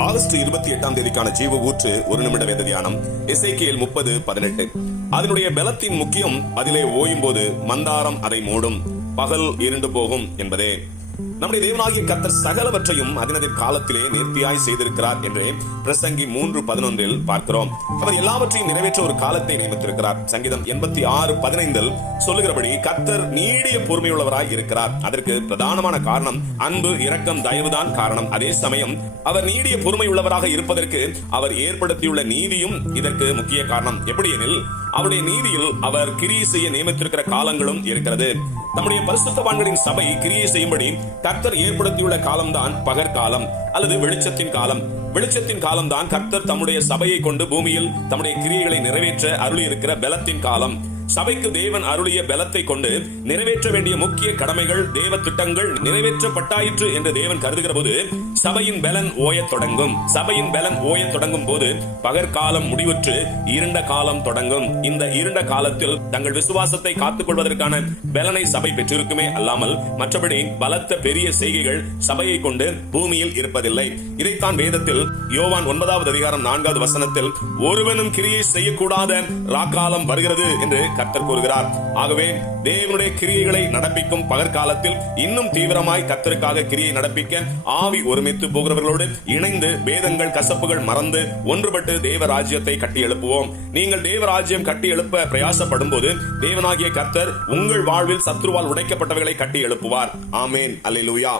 August இருபத்தி எட்டாம் தேதிக்கான ஜீவ ஊற்று ஒரு நிமிட வேத தியானம். எஸ்ஐகேஎல் முப்பது பதினெட்டு. அதனுடைய பலத்தின் முக்கியம் அதிலே ஓயும் போது மந்தாரம் அதை மூடும். பகல் இருண்டு போகும் என்பதே. நம்முடைய தேவனாகிய கர்த்தர் சகலவற்றையும் அதனதின் காலத்திலே நேர்த்தியாய் செய்திருக்கிறார் என்று பிரசங்கி மூன்று பதினொன்றில் பார்க்கிறோம். அவர் எல்லாவற்றையும் நிறைவேற்ற ஒரு காலத்தை நியமித்திருக்கிறார். சங்கீதம் எண்பத்தி ஆறு பதினைந்தில் சொல்லுகிறபடி கர்த்தர் நீடிய பொறுமையுள்ளவராய் இருக்கிறார். அதற்கு பிரதானமான காரணம் அன்பு இரக்கம் தயவுதான் காரணம். அதே சமயம் அவர் நீடிய பொறுமை உள்ளவராக இருப்பதற்கு அவர் ஏற்படுத்தியுள்ள நீதியும் இதற்கு முக்கிய காரணம். எப்படி எனில் அவருடைய நீதியில் அவர் கிரியை செய்ய நியமித்திருக்கிற காலங்களும் இருக்கிறது. நம்முடைய பரிசுத்தவான்களின் சபை கிரியை செய்யும்படி கர்த்தர் ஏற்படுத்தியுள்ள காலம்தான் பகற்காலம் அல்லது வெளிச்சத்தின் காலம். வெளிச்சத்தின் காலம்தான் கர்த்தர் தம்முடைய சபையை கொண்டு பூமியில் தம்முடைய கிரியைகளை நிறைவேற்ற அருளி இருக்கிற பலத்தின் காலம். சபைக்கு தேவன் அருளிய பலத்தை கொண்டு நிறைவேற்ற வேண்டிய முக்கிய கடமைகள் தேவ திட்டங்கள் நிறைவேற்றப்பட்டாயிற்று என்று தேவன் கருதுகிற போது சபையின் பலன் ஓயத் தொடங்கும். சபையின் பலன் ஓயத் தொடங்கும் போது பகற்காலம் முடிவுற்று இருண்ட காலம் தொடங்கும். இந்த இருண்ட காலத்தில் தங்கள் விசுவாசத்தை காத்துக் கொள்வதற்கான பலனை சபை பெற்றிருக்குமே அல்லாமல் மற்றபடி பலத்த பெரிய செய்கைகள் சபையை கொண்டு பூமியில் இருப்பதில்லை. இதைத்தான் வேதத்தில் யோவான் ஒன்பதாவது அதிகாரம் நான்காவது வசனத்தில் ஒருவனும் கிரியை செய்யக்கூடாத ராக்காலம் வருகிறது என்று கத்தர் கூறுகிறார். ஆகவே தேவனுடைய கிரியைகளை நடப்பிக்கும் பகற்காலத்தில் இன்னும் தீவிரமாய் கத்தருக்காக கிரியை நடப்பிக்க ஆவி ஒருமித்து போகிறவர்களோடு இணைந்து வேதங்கள் கசப்புகள் மறந்து ஒன்றுபட்டு தேவ ராஜ்யத்தை கட்டி எழுப்புவோம். நீங்கள் தேவ ராஜ்யம் கட்டி எழுப்ப பிரயாசப்படும் போது தேவனாகிய கத்தர் உங்கள் வாழ்வில் சத்ருவால் உடைக்கப்பட்டவர்களை கட்டி எழுப்புவார். ஆமேன். அல்லேலூயா.